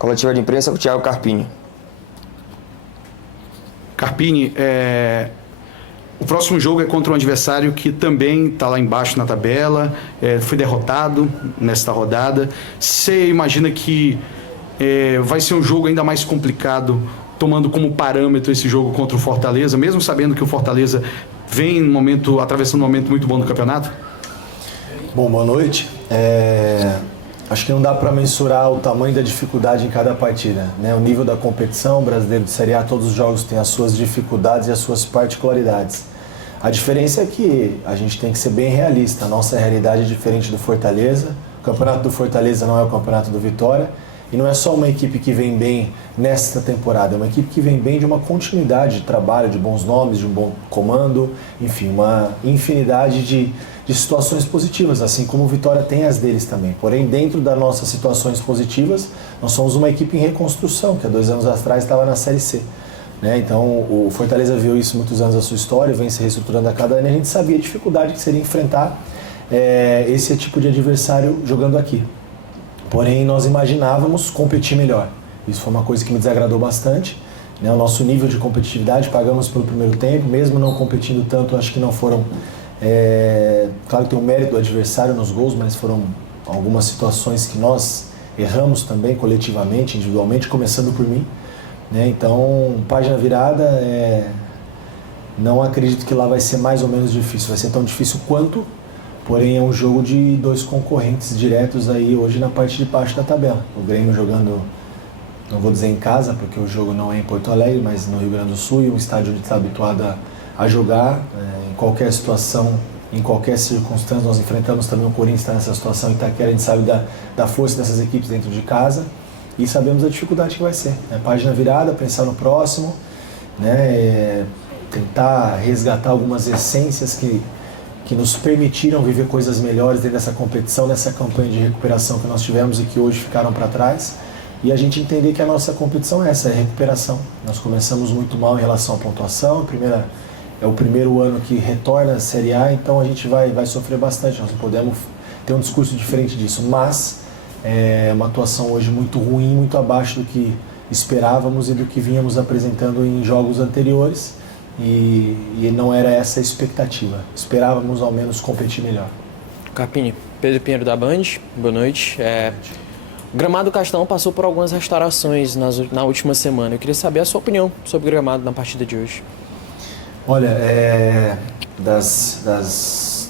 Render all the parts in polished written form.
Coletiva de imprensa com o Thiago Carpini. Carpini, o próximo jogo é contra um adversário que também está lá embaixo na tabela, foi derrotado nesta rodada. Você imagina que vai ser um jogo ainda mais complicado, tomando como parâmetro esse jogo contra o Fortaleza, mesmo sabendo que o Fortaleza vem atravessando um momento muito bom do campeonato? Bom, boa noite. Acho que não dá para mensurar o tamanho da dificuldade em cada partida, né? O nível da competição, o Brasileiro de Série A, todos os jogos têm as suas dificuldades e as suas particularidades. A diferença é que a gente tem que ser bem realista. A nossa realidade é diferente do Fortaleza. O campeonato do Fortaleza não é o campeonato do Vitória. E não é só uma equipe que vem bem nesta temporada, é uma equipe que vem bem de uma continuidade de trabalho, de bons nomes, de um bom comando, enfim, uma infinidade de situações positivas, assim como o Vitória tem as deles também. Porém, dentro das nossas situações positivas, nós somos uma equipe em reconstrução, que há 2 anos atrás estava na Série C. Né? Então, o Fortaleza viu isso muitos anos da sua história, vem se reestruturando a cada ano, e a gente sabia a dificuldade que seria enfrentar esse tipo de adversário jogando aqui. Porém, nós imaginávamos competir melhor. Isso foi uma coisa que me desagradou bastante. Né? O nosso nível de competitividade, pagamos pelo primeiro tempo, mesmo não competindo tanto, acho que não foram... Claro que tem o mérito do adversário nos gols, mas foram algumas situações que nós erramos também, coletivamente, individualmente, começando por mim. Né? Então, página virada, não acredito que lá vai ser mais ou menos difícil. Vai ser tão difícil quanto... Porém, é um jogo de 2 concorrentes diretos aí hoje na parte de baixo da tabela. O Grêmio jogando, não vou dizer em casa, porque o jogo não é em Porto Alegre, mas no Rio Grande do Sul, e um estádio onde está habituado a jogar em qualquer situação, em qualquer circunstância. Nós enfrentamos também o Corinthians, está nessa situação, Itaquera, a gente sabe da força dessas equipes dentro de casa e sabemos a dificuldade que vai ser. Né? Página virada, pensar no próximo, né? Tentar resgatar algumas essências que nos permitiram viver coisas melhores dentro dessa competição, nessa campanha de recuperação que nós tivemos e que hoje ficaram para trás. E a gente entender que a nossa competição é essa, é recuperação. Nós começamos muito mal em relação à pontuação, é o primeiro ano que retorna a Série A, então a gente vai sofrer bastante, nós não podemos ter um discurso diferente disso, mas é uma atuação hoje muito ruim, muito abaixo do que esperávamos e do que vínhamos apresentando em jogos anteriores. E não era essa a expectativa. Esperávamos ao menos competir melhor. Carpini, Pedro Pinheiro da Band, boa noite. O gramado do Castelão passou por algumas restaurações na última semana. Eu queria saber a sua opinião sobre o gramado na partida de hoje. Olha, das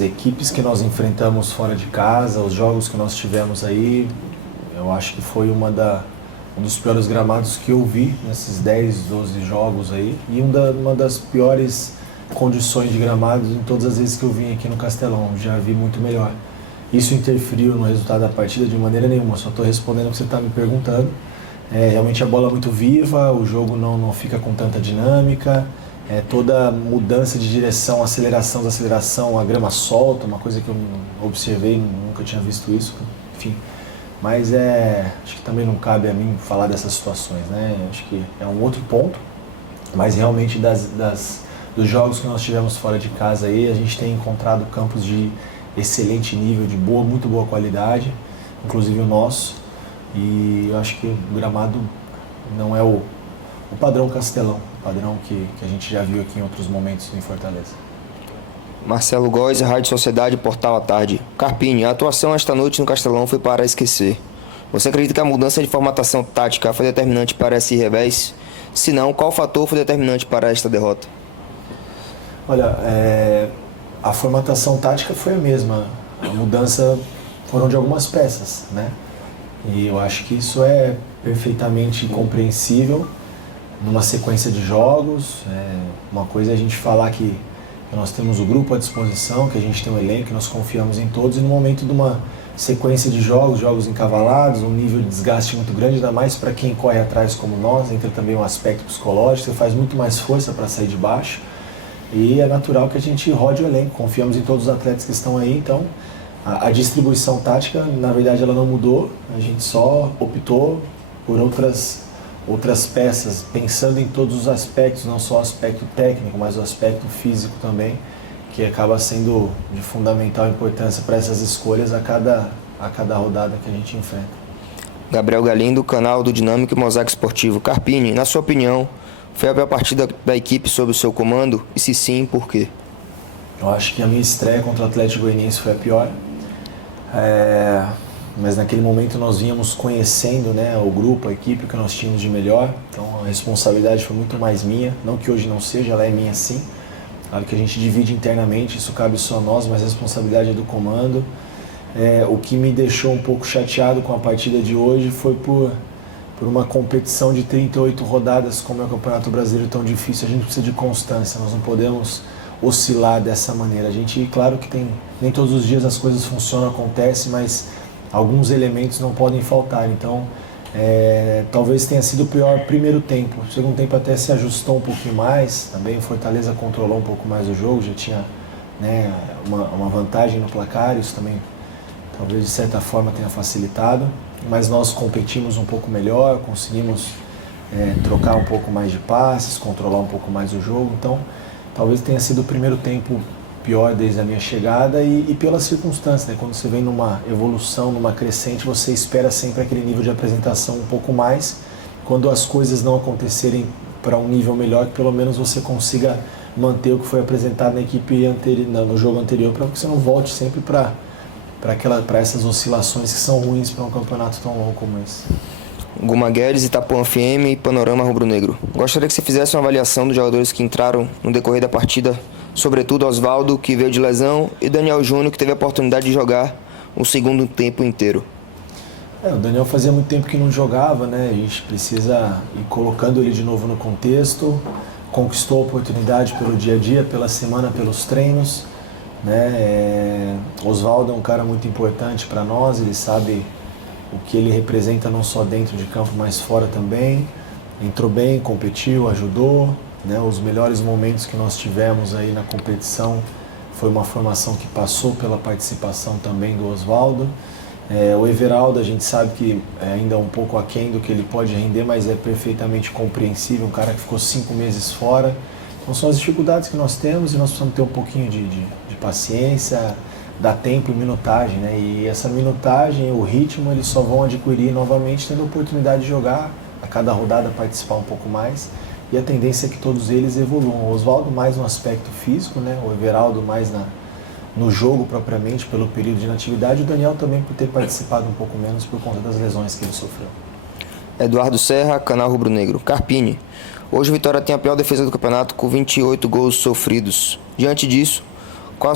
equipes que nós enfrentamos fora de casa, os jogos que nós tivemos aí, eu acho que foi um dos piores gramados que eu vi nesses 10, 12 jogos aí, e uma das piores condições de gramados em todas as vezes que eu vim aqui no Castelão. Já vi muito melhor. Isso interferiu no resultado da partida de maneira nenhuma, só estou respondendo o que você está me perguntando. Realmente a bola é muito viva, o jogo não fica com tanta dinâmica, toda mudança de direção, aceleração, desaceleração, a grama solta, uma coisa que eu observei, nunca tinha visto isso, enfim. Mas acho que também não cabe a mim falar dessas situações, né? Acho que é um outro ponto, mas realmente dos jogos que nós tivemos fora de casa aí, a gente tem encontrado campos de excelente nível, de muito boa qualidade, inclusive o nosso, e eu acho que o gramado não é o padrão Castelão, o padrão que a gente já viu aqui em outros momentos em Fortaleza. Marcelo Góes, Rádio Sociedade, Portal à Tarde. Carpini, a atuação esta noite no Castelão foi para esquecer. Você acredita que a mudança de formatação tática foi determinante para esse revés? Se não, qual fator foi determinante para esta derrota? Olha, a formatação tática foi a mesma. A mudança foram de algumas peças, né? E eu acho que isso é perfeitamente compreensível numa sequência de jogos. Uma coisa é a gente falar que nós temos o grupo à disposição, que a gente tem um elenco, que nós confiamos em todos, e no momento de uma sequência de jogos encavalados, um nível de desgaste muito grande, ainda mais para quem corre atrás como nós, entra também um aspecto psicológico, você faz muito mais força para sair de baixo, e é natural que a gente rode o elenco, confiamos em todos os atletas que estão aí, então a distribuição tática, na verdade, ela não mudou, a gente só optou por outras peças, pensando em todos os aspectos, não só o aspecto técnico, mas o aspecto físico também, que acaba sendo de fundamental importância para essas escolhas a cada rodada que a gente enfrenta. Gabriel Galindo, canal do Dinâmico e Mosaico Esportivo. Carpini, na sua opinião, foi a pior partida da equipe sob o seu comando? E se sim, por quê? Eu acho que a minha estreia contra o Atlético Goianiense foi a pior. Mas naquele momento nós vínhamos conhecendo, né, o grupo, a equipe que nós tínhamos de melhor. Então a responsabilidade foi muito mais minha. Não que hoje não seja, ela é minha sim. Claro que a gente divide internamente, isso cabe só a nós, mas a responsabilidade é do comando. O que me deixou um pouco chateado com a partida de hoje foi por uma competição de 38 rodadas, como é o Campeonato Brasileiro tão difícil. A gente precisa de constância, nós não podemos oscilar dessa maneira. A gente, claro que nem todos os dias as coisas funcionam, acontecem, mas alguns elementos não podem faltar. Então, talvez tenha sido o pior primeiro tempo. O segundo tempo até se ajustou um pouquinho mais, também o Fortaleza controlou um pouco mais o jogo, já tinha, né, uma vantagem no placar, isso também talvez de certa forma tenha facilitado, mas nós competimos um pouco melhor, conseguimos trocar um pouco mais de passes, controlar um pouco mais o jogo. Então talvez tenha sido o primeiro tempo pior desde a minha chegada e pelas circunstâncias, né? Quando você vem numa evolução, numa crescente, você espera sempre aquele nível de apresentação um pouco mais. Quando as coisas não acontecerem para um nível melhor, que pelo menos você consiga manter o que foi apresentado na equipe no jogo anterior, para que você não volte sempre para essas oscilações que são ruins para um campeonato tão longo como esse. Guma Guedes, Itapuã FM e Panorama Rubro-Negro. Gostaria que você fizesse uma avaliação dos jogadores que entraram no decorrer da partida, sobretudo Osvaldo, que veio de lesão, e Daniel Júnior, que teve a oportunidade de jogar o segundo tempo inteiro. O Daniel fazia muito tempo que não jogava, né? A gente precisa ir colocando ele de novo no contexto. Conquistou a oportunidade pelo dia a dia, pela semana, pelos treinos, né? Osvaldo é um cara muito importante para nós, ele sabe o que ele representa não só dentro de campo, mas fora também. Entrou bem, competiu, ajudou, né? Os melhores momentos que nós tivemos aí na competição foi uma formação que passou pela participação também do Osvaldo. O Everaldo, a gente sabe que é ainda um pouco aquém do que ele pode render, mas é perfeitamente compreensível, um cara que ficou 5 meses fora. Então são as dificuldades que nós temos e nós precisamos ter um pouquinho de paciência, dar tempo e minutagem, né? E essa minutagem, o ritmo, eles só vão adquirir novamente tendo a oportunidade de jogar, a cada rodada participar um pouco mais, e a tendência é que todos eles evoluam. O Osvaldo mais no aspecto físico, né? O Everaldo mais no jogo propriamente, pelo período de inatividade, e o Daniel também por ter participado um pouco menos por conta das lesões que ele sofreu. Eduardo Serra, canal Rubro-Negro. Carpini, hoje o Vitória tem a pior defesa do campeonato com 28 gols sofridos. Diante disso, qual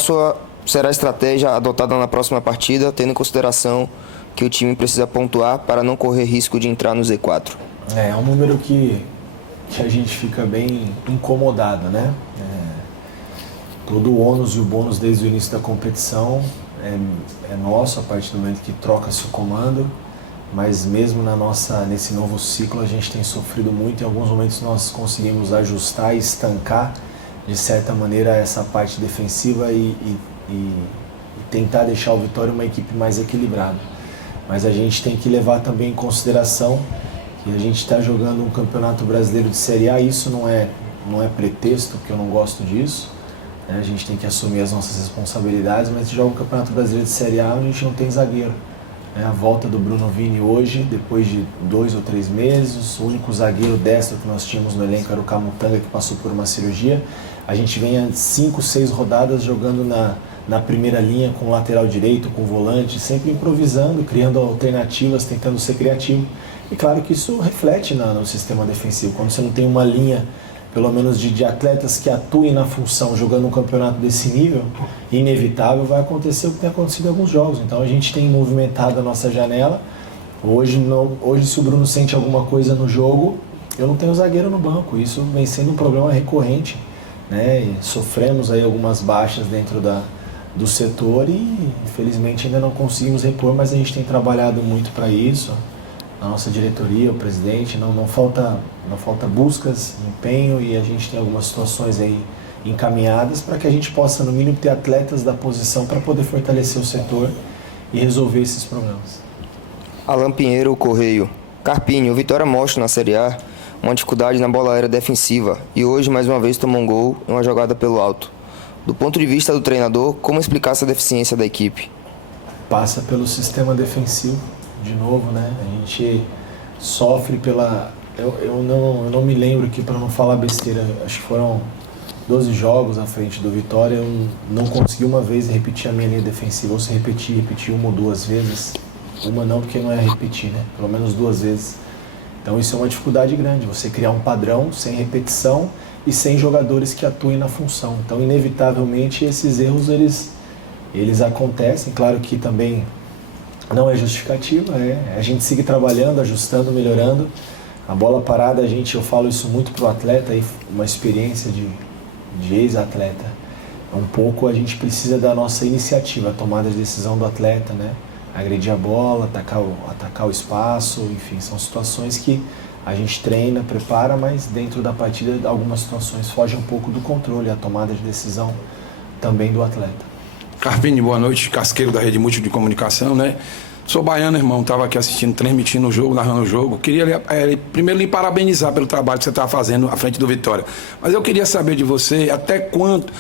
será a estratégia adotada na próxima partida, tendo em consideração que o time precisa pontuar para não correr risco de entrar no Z4? É um número que a gente fica bem incomodado, né? Todo o ônus e o bônus desde o início da competição é nosso, a partir do momento que troca-se o comando, mas mesmo nesse novo ciclo a gente tem sofrido muito. Em alguns momentos nós conseguimos ajustar e estancar de certa maneira essa parte defensiva e tentar deixar o Vitória uma equipe mais equilibrada. Mas a gente tem que levar também em consideração que a gente está jogando um campeonato brasileiro de Série A. Isso não é pretexto, porque eu não gosto disso. A gente tem que assumir as nossas responsabilidades, mas a gente joga um campeonato brasileiro de Série A onde a gente não tem zagueiro. A volta do Bruno Vini hoje, depois de 2 ou 3 meses, o único zagueiro destro que nós tínhamos no elenco era o Camutanga, que passou por uma cirurgia. A gente vem há 5, 6 rodadas jogando na primeira linha com o lateral direito, com o volante, sempre improvisando, criando alternativas, tentando ser criativo. E claro que isso reflete no sistema defensivo. Quando você não tem uma linha, pelo menos de atletas que atuem na função, jogando um campeonato desse nível, inevitável vai acontecer o que tem acontecido em alguns jogos. Então a gente tem movimentado a nossa janela. Hoje se o Bruno sente alguma coisa no jogo, eu não tenho zagueiro no banco. Isso vem sendo um problema recorrente, né? E sofremos aí algumas baixas dentro do setor e infelizmente ainda não conseguimos repor, mas a gente tem trabalhado muito para isso. A nossa diretoria, o presidente, não falta buscas, empenho, e a gente tem algumas situações aí encaminhadas para que a gente possa, no mínimo, ter atletas da posição para poder fortalecer o setor e resolver esses problemas. Alan Pinheiro, Correio. Carpini, o Vitória mostra na Série A uma dificuldade na bola aérea defensiva e hoje, mais uma vez, tomou um gol em uma jogada pelo alto. Do ponto de vista do treinador, como explicar essa deficiência da equipe? Passa pelo sistema defensivo, de novo, né? A gente sofre pela... Eu não me lembro aqui, para não falar besteira, acho que foram 12 jogos à frente do Vitória, eu não consegui uma vez repetir a minha linha defensiva, ou se repetir uma ou duas vezes. Uma não, porque não é repetir, né? Pelo menos 2 vezes. Então isso é uma dificuldade grande, você criar um padrão sem repetição e sem jogadores que atuem na função. Então, inevitavelmente, esses erros, eles acontecem. Claro que também não é justificativa, a gente segue trabalhando, ajustando, melhorando. A bola parada, eu falo isso muito para o atleta, uma experiência de ex-atleta. Um pouco a gente precisa da nossa iniciativa, a tomada de decisão do atleta, né? Agredir a bola, atacar o espaço, enfim, são situações que a gente treina, prepara, mas dentro da partida algumas situações fogem um pouco do controle, a tomada de decisão também do atleta. Carpini, boa noite, casqueiro da Rede Múltipla de Comunicação, né? Sou baiano, irmão, estava aqui assistindo, transmitindo o jogo, narrando o jogo. Queria primeiro lhe parabenizar pelo trabalho que você está fazendo à frente do Vitória. Mas eu queria saber de você até quanto,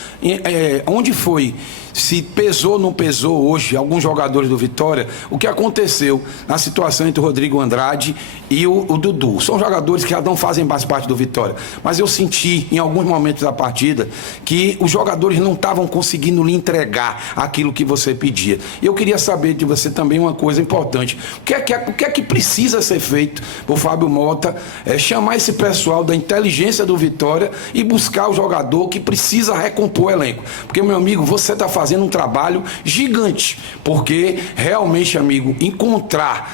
onde foi, se pesou ou não pesou hoje alguns jogadores do Vitória, o que aconteceu na situação entre o Rodrigo Andrade e o Dudu. São jogadores que já não fazem mais parte do Vitória. Mas eu senti em alguns momentos da partida que os jogadores não estavam conseguindo lhe entregar aquilo que você pedia. Eu queria saber de você também uma coisa importante. O que é que precisa ser feito por Fábio Mota chamar esse pessoal da inteligência do Vitória e buscar o jogador que precisa recompor o elenco? Porque, meu amigo, você está fazendo um trabalho gigante, porque realmente, amigo, encontrar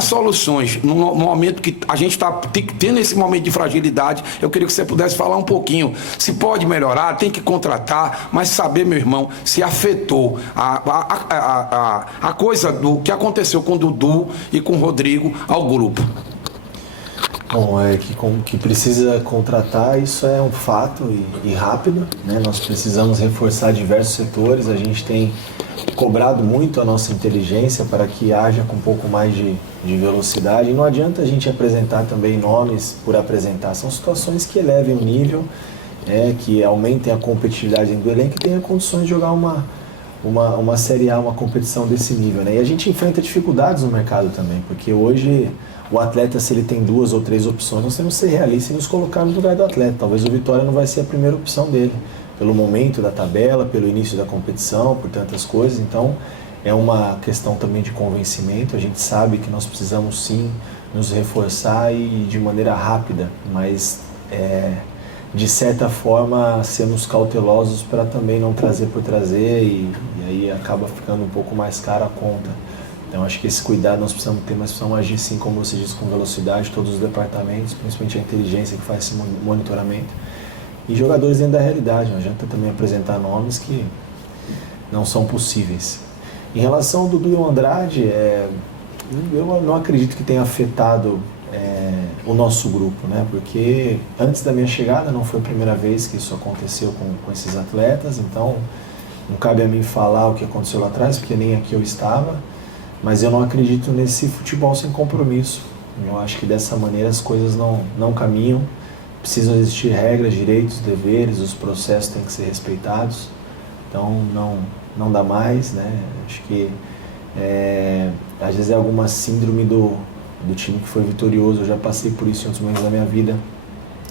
soluções no momento que a gente está tendo esse momento de fragilidade, eu queria que você pudesse falar um pouquinho, se pode melhorar, tem que contratar, mas saber, meu irmão, se afetou a coisa do que aconteceu com o Dudu e com o Rodrigo ao grupo. Bom, que precisa contratar, isso é um fato e rápido, né? Nós precisamos reforçar diversos setores, a gente tem cobrado muito a nossa inteligência para que haja com um pouco mais de velocidade. E não adianta a gente apresentar também nomes por apresentar, são situações que elevem o nível, que aumentem a competitividade do elenco e tenha condições de jogar uma Série A, uma competição desse nível, né? E a gente enfrenta dificuldades no mercado também, porque hoje o atleta, se ele tem 2 ou 3 opções, nós temos que ser realistas e nos colocar no lugar do atleta. Talvez o Vitória não vai ser a primeira opção dele, pelo momento da tabela, pelo início da competição, por tantas coisas. Então, é uma questão também de convencimento. A gente sabe que nós precisamos sim nos reforçar e de maneira rápida, mas de certa forma sermos cautelosos para também não trazer por trazer e aí acaba ficando um pouco mais cara a conta. Então acho que esse cuidado nós precisamos ter, mas precisamos agir sim, como você disse, com velocidade, todos os departamentos, principalmente a inteligência que faz esse monitoramento. E jogadores dentro da realidade, não adianta também apresentar nomes que não são possíveis. Em relação ao Dudu e ao Andrade, eu não acredito que tenha afetado o nosso grupo, né? Porque antes da minha chegada não foi a primeira vez que isso aconteceu com esses atletas, então não cabe a mim falar o que aconteceu lá atrás, porque nem aqui eu estava. Mas eu não acredito nesse futebol sem compromisso. Eu acho que dessa maneira as coisas não caminham. Precisam existir regras, direitos, deveres, os processos têm que ser respeitados. Então não dá mais, né? Acho que às vezes é alguma síndrome do time que foi vitorioso. Eu já passei por isso em outros momentos da minha vida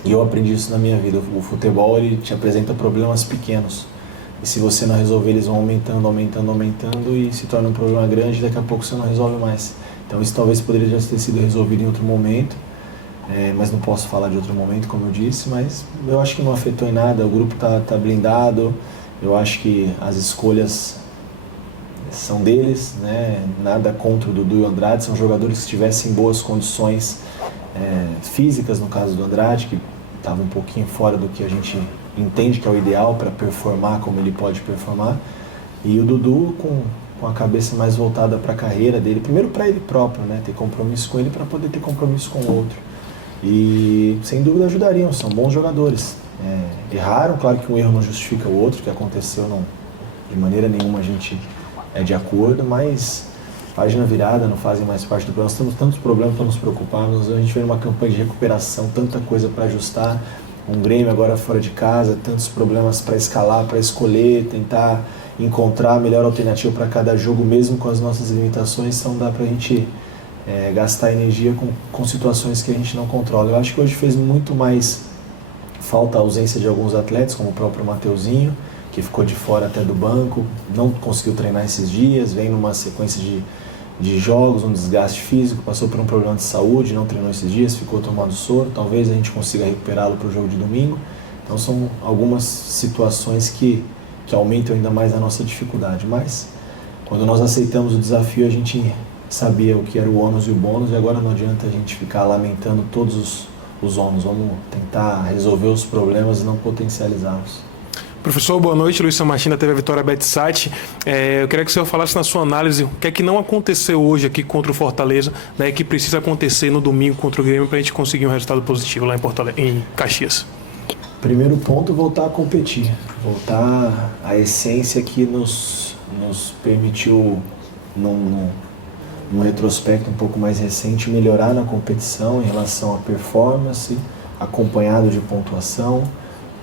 e eu aprendi isso na minha vida. O futebol, ele te apresenta problemas pequenos. E se você não resolver, eles vão aumentando e se torna um problema grande e daqui a pouco você não resolve mais. Então isso talvez poderia já ter sido resolvido em outro momento, mas não posso falar de outro momento, como eu disse, mas eu acho que não afetou em nada, o grupo tá blindado, eu acho que as escolhas são deles, né? Nada contra o Dudu e o Andrade, são jogadores que tivessem boas condições físicas, no caso do Andrade, que estava um pouquinho fora do que a gente entende que é o ideal para performar como ele pode performar, e o Dudu com a cabeça mais voltada para a carreira dele, primeiro para ele próprio, né, ter compromisso com ele para poder ter compromisso com o outro, e sem dúvida ajudariam, são bons jogadores, erraram, claro que um erro não justifica o outro, que aconteceu de maneira nenhuma a gente é de acordo, mas página virada, não fazem mais parte do plano. Nós temos tantos problemas para nos preocupar, a gente vê uma campanha de recuperação, tanta coisa para ajustar, um Grêmio agora fora de casa, tantos problemas para escalar, para escolher, tentar encontrar a melhor alternativa para cada jogo, mesmo com as nossas limitações, então dá para a gente gastar energia com situações que a gente não controla. Eu acho que hoje fez muito mais falta a ausência de alguns atletas, como o próprio Mateuzinho, que ficou de fora até do banco, não conseguiu treinar esses dias, vem numa sequência de jogos, um desgaste físico, passou por um problema de saúde, não treinou esses dias, ficou tomando soro, talvez a gente consiga recuperá-lo para o jogo de domingo. Então são algumas situações que aumentam ainda mais a nossa dificuldade, mas quando nós aceitamos o desafio a gente sabia o que era o ônus e o bônus, e agora não adianta a gente ficar lamentando todos os ônus, vamos tentar resolver os problemas e não potencializá-los. Professor, boa noite. Luiz Martins da TV Vitória Bet7. Eu queria que o senhor falasse na sua análise o que é que não aconteceu hoje aqui contra o Fortaleza, né, que precisa acontecer no domingo contra o Grêmio para a gente conseguir um resultado positivo lá em Caxias. Primeiro ponto, voltar a competir, voltar à essência que nos permitiu, num retrospecto um pouco mais recente, melhorar na competição em relação à performance, acompanhado de pontuação,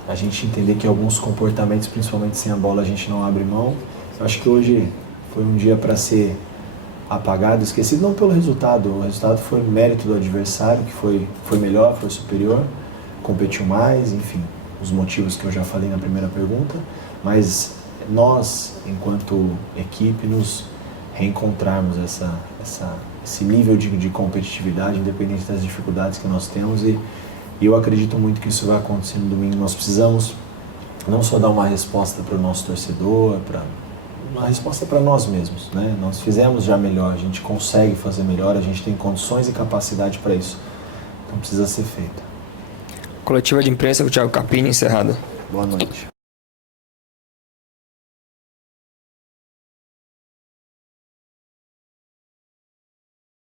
a gente entender que alguns comportamentos, principalmente sem a bola, a gente não abre mão. Eu acho que hoje foi um dia para ser apagado, esquecido, não pelo resultado, o resultado foi mérito do adversário, que foi melhor, foi superior, competiu mais, enfim, os motivos que eu já falei na primeira pergunta, mas nós, enquanto equipe, nos reencontrarmos esse nível de competitividade, independente das dificuldades que nós temos, e eu acredito muito que isso vai acontecer no domingo. Nós precisamos não só dar uma resposta para o nosso torcedor, uma resposta para nós mesmos, né? Nós fizemos já melhor, a gente consegue fazer melhor, a gente tem condições e capacidade para isso, então precisa ser feito. Coletiva de imprensa com o Thiago Carpini encerrada. Boa noite.